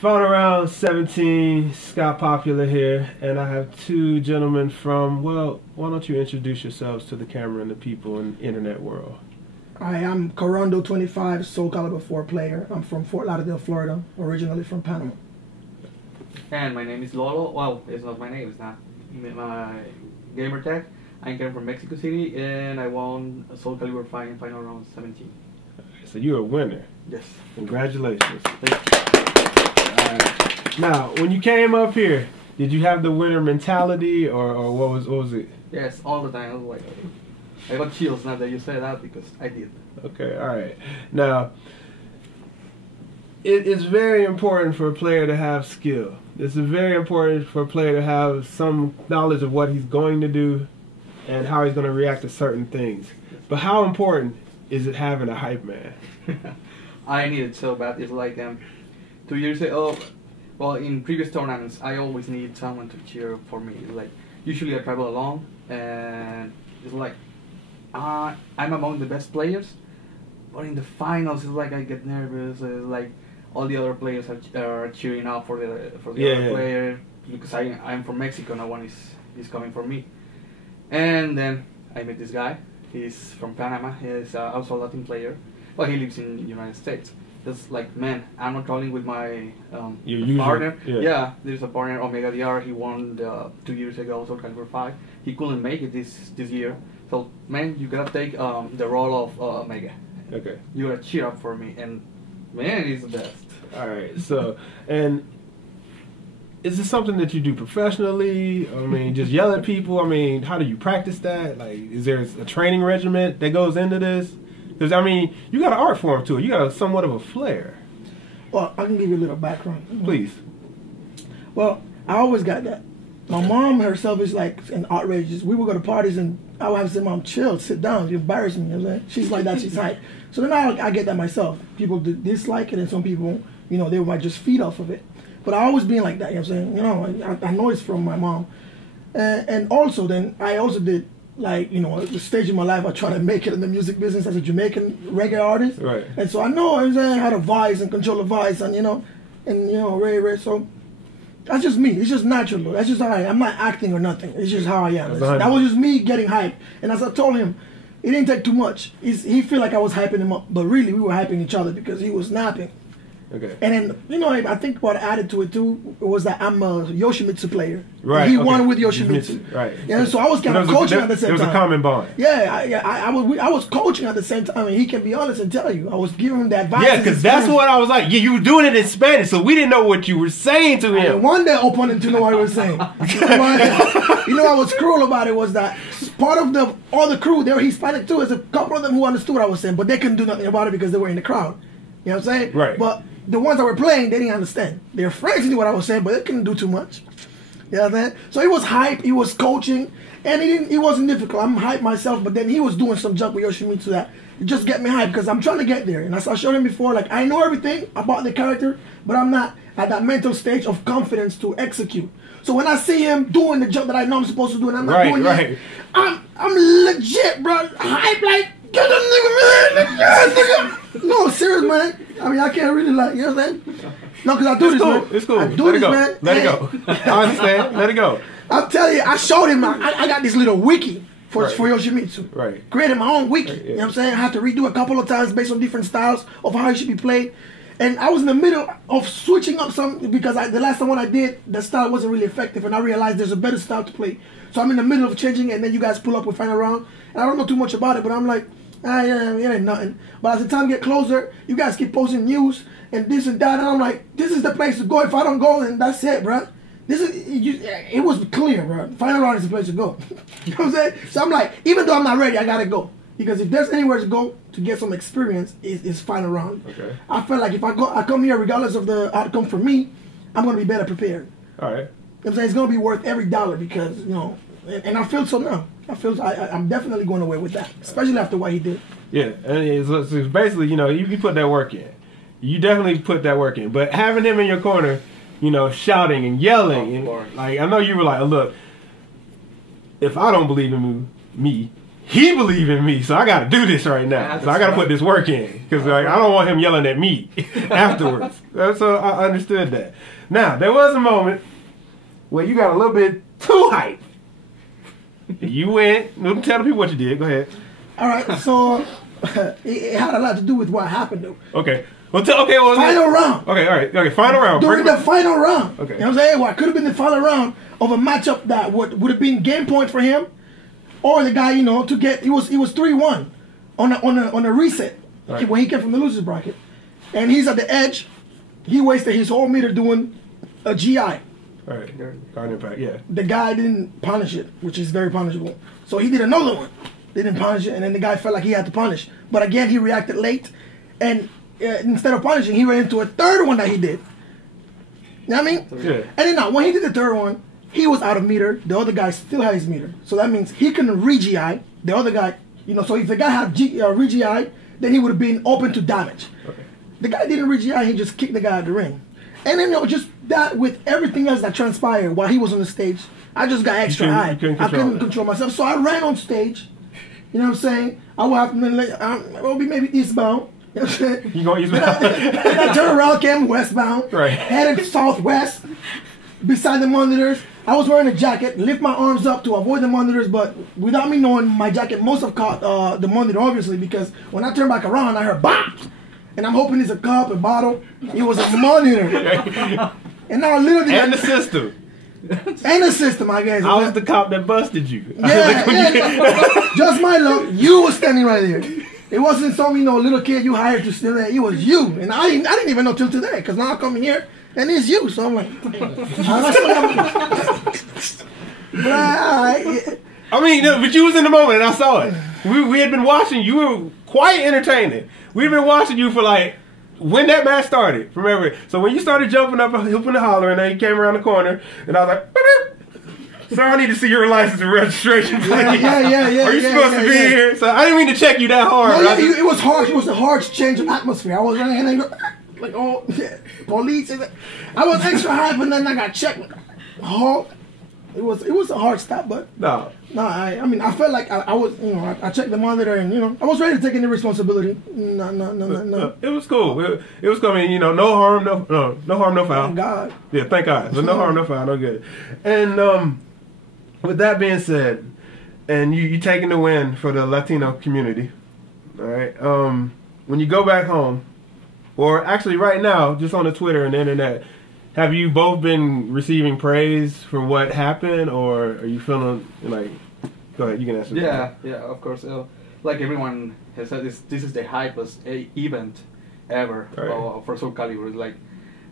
Final round 17, Scott Popular here, and I have two gentlemen from, well, why don't you introduce yourselves to the camera and the people in the internet world? Hi, I'm Corrondo25, Soul Calibur 4 player. I'm from Fort Lauderdale, Florida, originally from Panama. And my name is Lolo. Well, it's not my name, it's not my gamer tag. I came from Mexico City and I won a Soul Calibur 5 in final round 17. So you're a winner. Yes. Congratulations. Now, when you came up here, did you have the winner mentality, or what was it? Yes, all the time. I was like, I got chills now that you say that because I did. Okay, all right. Now, it's very important for a player to have skill. It's very important for a player to have some knowledge of what he's going to do and how he's going to react to certain things. But how important is it having a hype man? I need it so bad. It's like 2 years ago, well, in previous tournaments, I always need someone to cheer for me. Like, usually I travel alone, and it's like, I'm among the best players, but in the finals, it's like I get nervous. It's like all the other players are cheering up for the other player because I'm from Mexico. No one is coming for me. And then I met this guy. He's from Panama. He's also a Latin player, but he lives in the United States. It's like, man, I'm not traveling with my partner. Yeah, there's a partner, Omega DR. He won 2 years ago, Soul Calibur 5. He couldn't make it this year. So, man, you gotta take the role of Omega. Okay. You gotta cheer up for me, and man, he's the best. All right. So, and is this something that you do professionally? I mean, just yell at people? I mean, how do you practice that? Like, is there a training regimen that goes into this? Because, I mean, you got an art form to it. You got somewhat of a flair. Well, I can give you a little background. Please. Well, I always got that. My mom herself is like an outrageous. We would go to parties and I would have to say, Mom, chill, sit down. You embarrass me. You know what I'm saying? She's like that. She's hype. So then I get that myself. People dislike it and some people, you know, they might just feed off of it. But I always been like that. You know what I'm saying? You know, I know it's from my mom. And also then I also did, like, you know, the stage in my life I try to make it in the music business as a Jamaican reggae artist. Right. And so I know I'm saying how to voice and control the voice and you know Ray. So that's just me. It's just natural. That's just how I am. I'm not acting or nothing. It's just how I am. That was just me getting hyped. And as I told him, it didn't take too much. He feel like I was hyping him up, but really we were hyping each other because he was snapping. Okay. And then, you know, I think what added to it too was that I'm a Yoshimitsu player. Right. He won with Yoshimitsu. Right. Yeah. So I was kind of coaching at the same time. There was a common bond. Yeah. I was coaching at the same time, and he can be honest and tell you. I was giving him that advice. Yeah, because that's what I was like. Yeah, you were doing it in Spanish, so we didn't know what you were saying to him. I wanted the opponent to know what I was saying. You know what was cruel about it was that part of all the crew, they were Hispanic too. There's a couple of them who understood what I was saying, but they couldn't do nothing about it because they were in the crowd. You know what I'm saying? Right. But the ones that were playing, they didn't understand. Their friends knew what I was saying, but they couldn't do too much. You know what I'm saying? So he was hype, he was coaching, and he wasn't difficult. I'm hype myself, but then he was doing some junk with Yoshimitsu that just get me hyped because I'm trying to get there. And as I showed him before, like, I know everything about the character, but I'm not at that mental stage of confidence to execute. So when I see him doing the jump that I know I'm supposed to do, and I'm not doing it, I'm legit, bro, hype, like, get that nigga, man. No, serious, man. I mean, I can't really, like, you know what I'm saying? No, because I do this, man. It's cool. I do this, man. Let it go. I understand. Let it go. I'm telling you, I showed him, I got this little wiki for Yoshimitsu. Right. Created my own wiki. You know what I'm saying? I had to redo a couple of times based on different styles of how it should be played. And I was in the middle of switching up some because the last one I did, the style wasn't really effective, and I realized there's a better style to play. So I'm in the middle of changing it, and then you guys pull up with final round. And I don't know too much about it, but I'm like, yeah, it ain't nothing. But as the time get closer, you guys keep posting news and this and that, and I'm like, this is the place to go. If I don't go, then that's it, bro. It was clear, bro. Final round is the place to go. You know what I'm saying? So I'm like, even though I'm not ready, I gotta go. Because if there's anywhere to go to get some experience, it's final round. Okay. I feel like if I come here, regardless of the outcome for me, I'm gonna be better prepared. All right. You know what I'm saying? It's gonna be worth every dollar because, you know, and I feel so now. I'm definitely going away with that, especially after what he did. Yeah, and it's basically, you know, you put that work in. You definitely put that work in. But having him in your corner, you know, shouting and yelling, and like, I know you were like, look, if I don't believe in me, he believe in me, so I got to do this right now. Yeah, so I got to put this work in because like I don't want him yelling at me afterwards. So I understood that. Now there was a moment where you got a little bit too hyped. You went. Tell the people what you did. Go ahead. All right, so it had a lot to do with what happened though. Okay. Well, final round. Okay, all right. Okay, final round. During the final round. Okay. You know what I'm saying? Well, it could have been the final round of a matchup that would have been game point for him, or the guy, you know, to get. It was 3-1 on a reset when he came from the losers bracket, and he's at the edge. He wasted his whole meter doing a GI. All right. Guard impact. Yeah. The guy didn't punish it, which is very punishable. So he did another one. They didn't punish it, and then the guy felt like he had to punish. But again, he reacted late, and instead of punishing, he ran into a third one that he did. You know what I mean? Yeah. And then now, when he did the third one, he was out of meter. The other guy still had his meter. So that means he couldn't re-GI. The other guy, you know, so if the guy had re-GI, then he would have been open to damage. Okay. The guy didn't re-GI, he just kicked the guy out of the ring. And then, you know, just that with everything else that transpired while he was on the stage, I just got extra high. I couldn't control myself. So I ran on stage. You know what I'm saying? I will have to, will be maybe eastbound. You know what I'm saying? You going eastbound? Then I turned around, came westbound. Right. Headed southwest, beside the monitors. I was wearing a jacket, lift my arms up to avoid the monitors, but without me knowing, my jacket must have caught the monitor, obviously, because when I turned back around, I heard BOP! And I'm hoping it's a cup, a bottle. It was a monitor. And now literally... And the system. And the system, I guess. I was the cop that busted you. Yeah. Just my luck, you were standing right there. It wasn't some, you know, little kid you hired to steal there. It was you. And I didn't even know till today, because now I come in here, and it's you. So I'm like... I mean, but you was in the moment, and I saw it. We had been watching. You were quite entertaining. We've been watching you for like... When that match started, remember? So when you started jumping up, hooping and hollering, and then you came around the corner, and I was like, "Beep. Sir, I need to see your license and registration, please. Yeah. Are you supposed to be here?" So I didn't mean to check you that hard. No, it was harsh. It was a harsh change of atmosphere. I was running and then like, oh, yeah, police. I was extra high, but then I got checked. Oh, it was a hard stop, but no. I mean, I felt like I was, you know, I checked the monitor and, you know, I was ready to take any responsibility. No. It was cool. It was cool. I mean, you know, no harm, no harm, no foul. Thank God. Yeah, thank God. But no harm, no foul, no good. And with that being said, and you taking the win for the Latino community, all right? When you go back home, or actually right now, just on the Twitter and the internet, have you both been receiving praise for what happened, or are you feeling like... Go ahead, you can answer that. Yeah, of course. Like everyone has said, this is the hypest event ever for Soul Calibur. Like,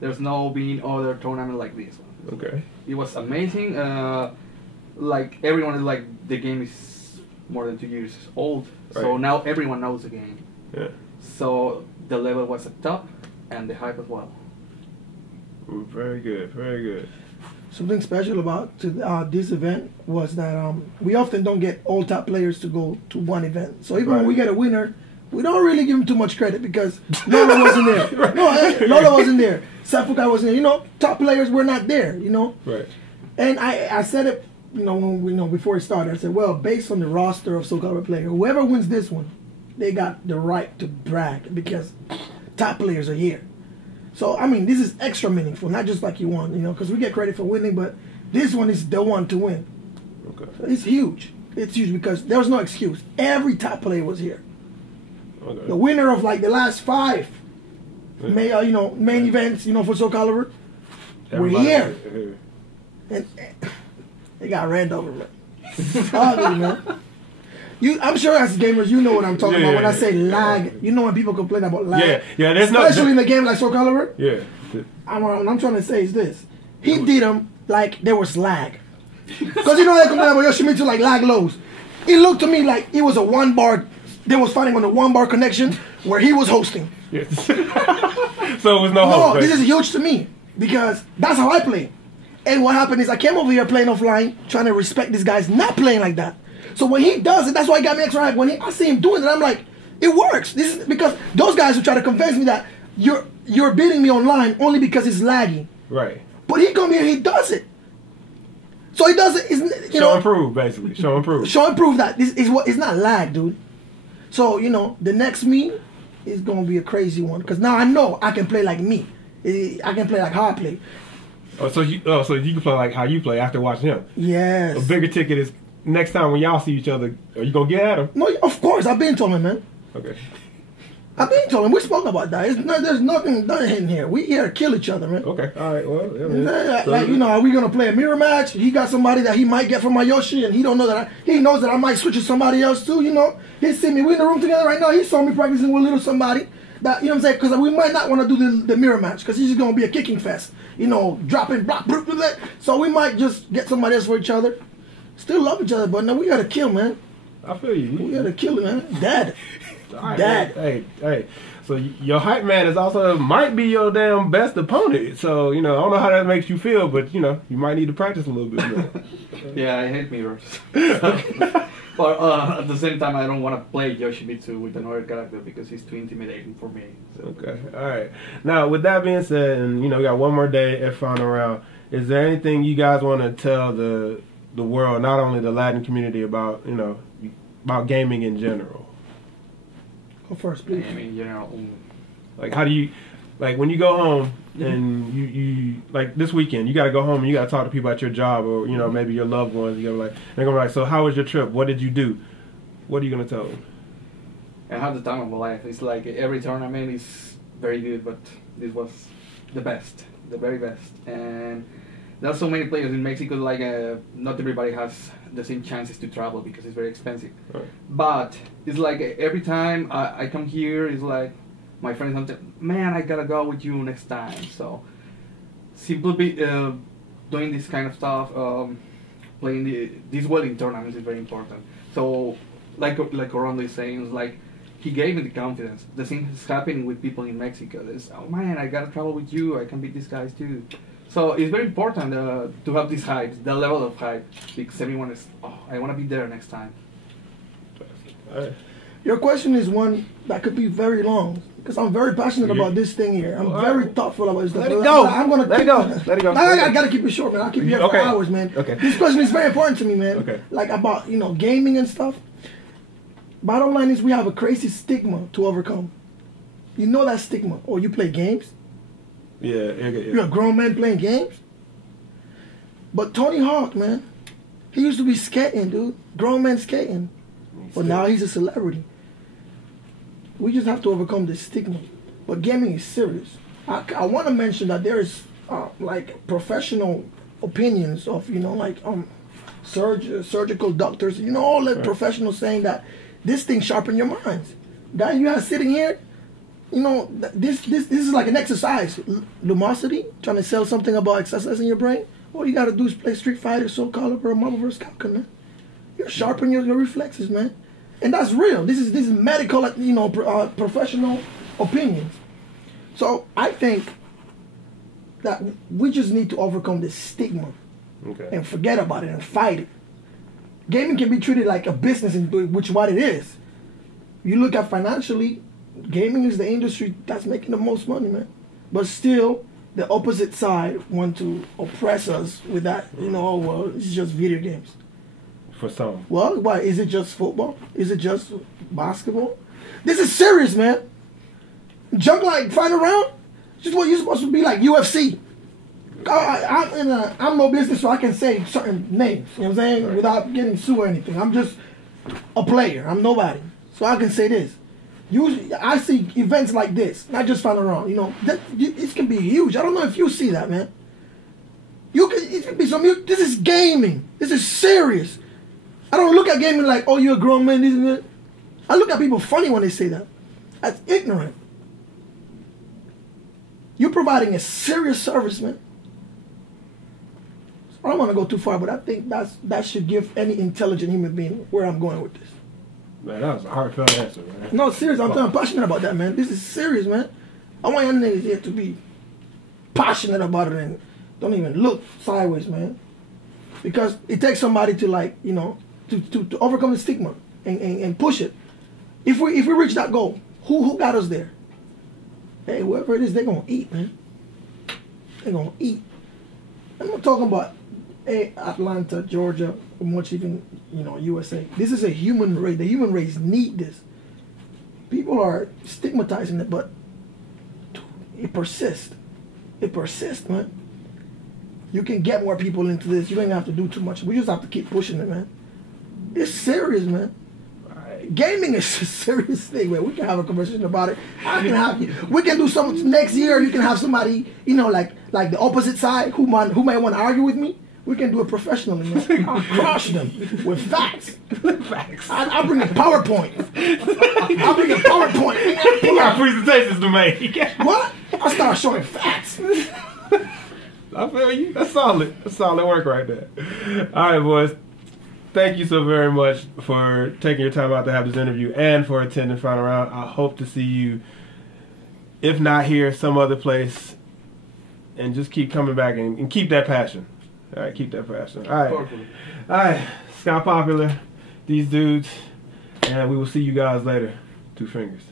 there's no been other tournament like this one. Okay. It was amazing. Like, everyone is like, the game is more than 2 years old, so now everyone knows the game. Yeah. So the level was at top, and the hype as well. Ooh, very good, very good. Something special about this event was that we often don't get all top players to go to one event. So even when we get a winner, we don't really give him too much credit because Lolo wasn't there. No, Lolo wasn't there. Safukai wasn't there. You know, top players were not there, you know. Right. And I said it, you know, when we, you know, before it started. I said, well, based on the roster of Soul Calibur players, whoever wins this one, they got the right to brag because top players are here. So, I mean, this is extra meaningful, not just like you won, you know, because we get credit for winning, but this one is the one to win. Okay. So it's huge. It's huge because there was no excuse. Every top player was here. Okay. The winner of, like, the last 5 main events, you know, for Soul Calibur, were here. And they got ran over, man. Ugly, man. I'm sure as gamers, you know what I'm talking about when I say lag. You know when people complain about lag. Yeah. There's especially in a game like Soul Calibur. Yeah. What I'm trying to say is this: he did them like there was lag, because you know they complain about Yoshimitsu like lag lows. It looked to me like it was a 1 bar. They was fighting on a 1 bar connection where he was hosting. Yes. So it was no host. No, this is huge to me because that's how I play. And what happened is I came over here playing offline, trying to respect this guy's not playing like that. So when he does it, that's why he got me extra hype. When I see him doing it, I'm like, it works. This is because those guys who try to convince me that you're beating me online only because it's laggy. Right. But he come here, he does it. So it doesn't. It's, show and prove, basically. Show and prove. Show and prove that this is what. It's not lag, dude. So the next me is gonna be a crazy one because now I know I can play like me. I can play like how I play. So you can play like how you play after watching him. Yes. A bigger ticket is next time when y'all see each other. Are you gonna get at him? No, of course. I've been told him, man. Okay. I've been told him. We spoke about that. There's nothing done in here. We here to kill each other, man. Okay. All right. Well, yeah, man. Are we gonna play a mirror match? He got somebody that he might get from my Yoshi, and he don't know that. He knows that I might switch to somebody else too. He see me. We in the room together right now. He saw me practicing with little somebody. That what I'm saying? Because we might not want to do the mirror match because he's just gonna be a kicking fest. Dropping block. So we might just get somebody else for each other. Still love each other, but no, we gotta kill, man. I feel you. We gotta kill it, man. Dad. Right, Dad. Hey. So your hype man is also might be your damn best opponent. So I don't know how that makes you feel, but you might need to practice a little bit more. Yeah, I hate mirrors. But at the same time, I don't want to play Yoshimitsu with another character because he's too intimidating for me. So. Okay, all right. Now, with that being said, and we got one more day at Final Round, is there anything you guys want to tell the world, not only the Latin community, about about gaming in general? Go first, please. Gaming in general. Like, how do you, like, when you go home and you like this weekend, you got to go home and you got to talk to people at your job or maybe your loved ones. You gotta they're gonna be like, so how was your trip? What did you do? What are you gonna tell them? I had the time of my life. It's like every tournament is very good, but this was the best, the very best. And there are so many players in Mexico. Like not everybody has the same chances to travel because it's very expensive. Right. But it's like every time I come here, it's like my friends don't tell, man, I gotta go with you next time. So simply doing this kind of stuff, playing these wedding tournaments is very important. So like Corrondo is saying, it's like he gave me the confidence. The same is happening with people in Mexico. There's, oh man, I gotta travel with you. I can beat these guys too. So it's very important to have this hype, the level of hype, because everyone is, I want to be there next time. Your question is one that could be very long because I'm very passionate about this thing here. I'm very thoughtful about this stuff. Let it go. I'm gonna let it go. Let it go. I gotta keep it short, man. I'll keep you here for hours, man. Okay. This question is very important to me, man. Okay. Like about gaming and stuff. Bottom line is we have a crazy stigma to overcome. You know that stigma, or you play games. Yeah. You're a grown man playing games. But Tony Hawk, man, he used to be skating, dude. Grown man skating. But now he's a celebrity. We just have to overcome this stigma. But gaming is serious. I want to mention that there is like professional opinions of surgical doctors, all the professionals saying that this thing sharpens your minds. Guy you have sitting here, this is like an exercise. Lumosity, trying to sell something about exercise in your brain. All you gotta do is play Street Fighter, Soul Calibur, Marvel vs. Capcom, man. You're sharpening your reflexes, man. And that's real. This is medical, professional opinions. So I think that we just need to overcome this stigma and forget about it and fight it. Gaming can be treated like a business, which what it is. You look at financially, gaming is the industry that's making the most money, man. But still, the opposite side want to oppress us with that, well, it's just video games. For some. Well, why? Is it just football? Is it just basketball? This is serious, man. Junk like Final Round? Just what you're supposed to be like UFC. I'm no business, so I can say certain names, you know what I'm saying, right, without getting sued or anything. I'm just a player. I'm nobody. So I can say this. Usually, I see events like this, not just Final Round. It can be huge. I don't know if you see that, man. It can be something. This is gaming. This is serious. I don't look at gaming like, oh, you're a grown man, isn't it? I look at people funny when they say that. That's ignorant. You're providing a serious service, man. I don't want to go too far, but I think that should give any intelligent human being where I'm going with this. Man, that was a heartfelt answer, man. No, serious. I'm passionate about that, man. This is serious, man. I want young niggas here to be passionate about it and don't even look sideways, man. Because it takes somebody to to overcome the stigma and push it. If we reach that goal, who got us there? Hey, whoever it is, they're gonna eat, man. They're gonna eat. I'm not talking about Atlanta, Georgia, much even, you know, USA. This is a human race. The human race need this. People are stigmatizing it, but it persists. It persists, man. You can get more people into this. You don't even have to do too much. We just have to keep pushing it, man. It's serious, man. Gaming is a serious thing, man. We can have a conversation about it. I can have. We can do something next year. You can have somebody, you know, like the opposite side who might want to argue with me. We can do it professionally, man. I'll crush them with facts. Facts. I'll bring a PowerPoint. I'll bring a PowerPoint. You got presentations to make. What? I'll start showing facts. I feel you. That's solid. That's solid work right there. All right, boys. Thank you so very much for taking your time out to have this interview and for attending Final Round. I hope to see you, if not here, some other place. And just keep coming back and keep that passion. All right, keep that passion. All right. All right. Scott Popular, these dudes, and we will see you guys later. 2 fingers.